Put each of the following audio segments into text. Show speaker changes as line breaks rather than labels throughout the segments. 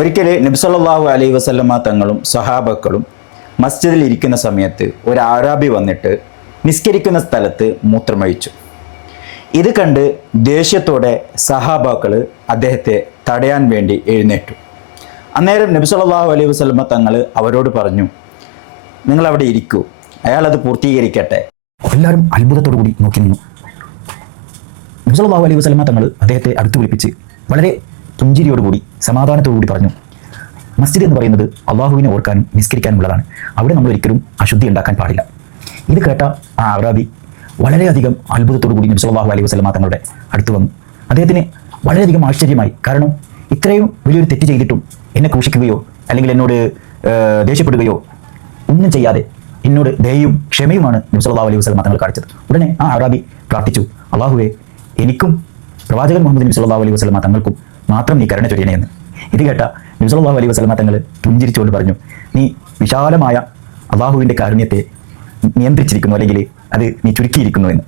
ഒരിക്കൽ നബ്സല്ലാഹു അലൈഹി വസല്ലമ തങ്ങളും സഹാബക്കളും മസ്ജിദിൽ ഇരിക്കുന്ന സമയത്ത് ഒരു ആരാബി വന്നിട്ട് നിസ്കരിക്കുന്ന സ്ഥലത്ത് മൂത്രമഴിച്ചു. ഇത് കണ്ട് ദേഷ്യത്തോടെ സഹാബാക്കൾ അദ്ദേഹത്തെ തടയാൻ വേണ്ടി എഴുന്നേറ്റു. അന്നേരം നബി സല്ലല്ലാഹു അലൈഹി വസല്ലമ തങ്ങൾ അവരോട് പറഞ്ഞു നിങ്ങൾ അവിടെ ഇരിക്കൂ അയാൾ അത് പൂർത്തീകരിക്കട്ടെ.
എല്ലാവരും അത്ഭുതത്തോടു കൂടി നോക്കി നിന്നു. നബ്സല്ലാഹു അലൈഹി വസല്ലമ തങ്ങൾ അദ്ദേഹത്തെ അടുത്ത് വിളിപ്പിച്ച് വളരെ പുഞ്ചിരിയോടുകൂടി സമാധാനത്തോടുകൂടി പറഞ്ഞു. മസ്ജിദ് എന്ന് പറയുന്നത് അള്ളാഹുവിനെ ഓർക്കാനും നിസ്കരിക്കാനുമുള്ളതാണ് അവിടെ നമ്മൾ ഒരിക്കലും അശുദ്ധി ഉണ്ടാക്കാൻ പാടില്ല. ഇത് കേട്ട ആ അറാബി വളരെയധികം അത്ഭുതത്തോടു കൂടി നബി സല്ലല്ലാഹു അലൈഹി വസല്ലമ തങ്ങളുടെ അടുത്ത് വന്നു. അദ്ദേഹത്തിന് വളരെയധികം ആശ്ചര്യമായി. കാരണം ഇത്രയും വലിയൊരു തെറ്റ് ചെയ്തിട്ടും എന്നെ ക്രൂശിക്കുകയോ അല്ലെങ്കിൽ എന്നോട് ദേഷ്യപ്പെടുകയോ ഒന്നും ചെയ്യാതെ എന്നോട് ദയയും ക്ഷമയുമാണ് നബി സല്ലല്ലാഹു അലൈഹി വസല്ലമ തങ്ങൾ കാണിച്ചത്. ഉടനെ ആ അറാബി പ്രാർത്ഥിച്ചു. അള്ളാഹുവെ എനിക്കും പ്രവാചകൻ മുഹമ്മദ് നബി അലൈഹി വസല്ലമ തങ്ങൾക്കും മാത്രം നീ കരുണ ചൊരിയണേ ഇത് കേട്ട നബി അലൈ അലൈഹി വസല്ലമ തങ്ങൾ പുഞ്ചിരിച്ചുകൊണ്ട് പറഞ്ഞു നീ വിശാലമായ അള്ളാഹുവിന്റെ കാരുണ്യത്തെ നിയന്ത്രിച്ചിരിക്കുന്നു അല്ലെങ്കിൽ അത് നീ ചുരുക്കിയിരിക്കുന്നു എന്ന്.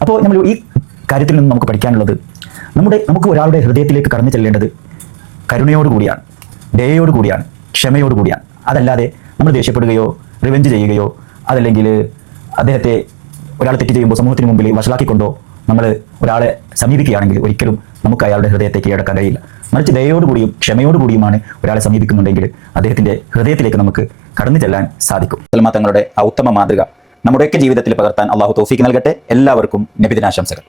അപ്പോൾ നമ്മൾ ഈ കാര്യത്തിൽ നിന്ന് നമുക്ക് പഠിക്കാനുള്ളത് നമ്മുടെ നമുക്ക് ഒരാളുടെ ഹൃദയത്തിലേക്ക് കടന്നു ചെല്ലേണ്ടത് കരുണയോടുകൂടിയാണ് ദയയോടുകൂടിയാണ് ക്ഷമയോടുകൂടിയാണ് അതല്ലാതെ നമ്മൾ ദേഷ്യപ്പെടുകയോ റിവെഞ്ച് ചെയ്യുകയോ അതല്ലെങ്കിൽ അദ്ദേഹത്തെ ഒരാൾ തെറ്റ് ചെയ്യുമ്പോൾ സമൂഹത്തിന് മുമ്പിൽ വഷളാക്കിക്കൊണ്ടോ നമ്മൾ ഒരാളെ സമീപിക്കുകയാണെങ്കിൽ ഒരിക്കലും നമുക്ക് അയാളുടെ ഹൃദയത്തെ കീഴടക്കാൻ കഴിയില്ല. മറിച്ച് ദയോടുകൂടിയും ക്ഷമയോടുകൂടിയുമാണ് ഒരാളെ സമീപിക്കുന്നുണ്ടെങ്കിൽ അദ്ദേഹത്തിന്റെ ഹൃദയത്തിലേക്ക് നമുക്ക് കടന്നു ചെല്ലാൻ സാധിക്കും.
തങ്ങളുടെ ആ ഉത്തമ മാതൃക നമ്മുടെയൊക്കെ ജീവിതത്തിൽ പകർത്താൻ അള്ളാഹു തോഫിക്ക് നൽകട്ടെ. എല്ലാവർക്കും നബിദിനാശംസകൾ.